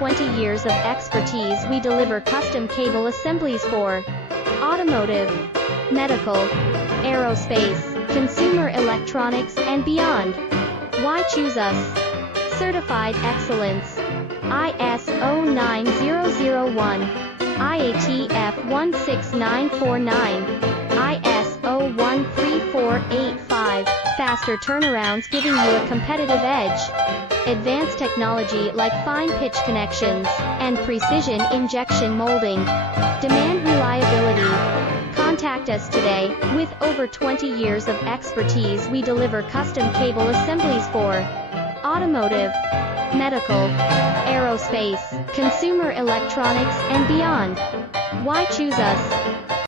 20 years of expertise, we deliver custom cable assemblies for automotive, medical, aerospace, consumer electronics, and beyond. Why choose us? Certified excellence. ISO 9001, IATF 16949, ISO 13485. Faster turnarounds, giving you a competitive edge. Advanced technology like fine pitch connections and precision injection molding. Demand reliability. Contact us today. With over 20 years of expertise, we deliver custom cable assemblies for automotive, medical, aerospace, consumer electronics, and beyond. Why choose us?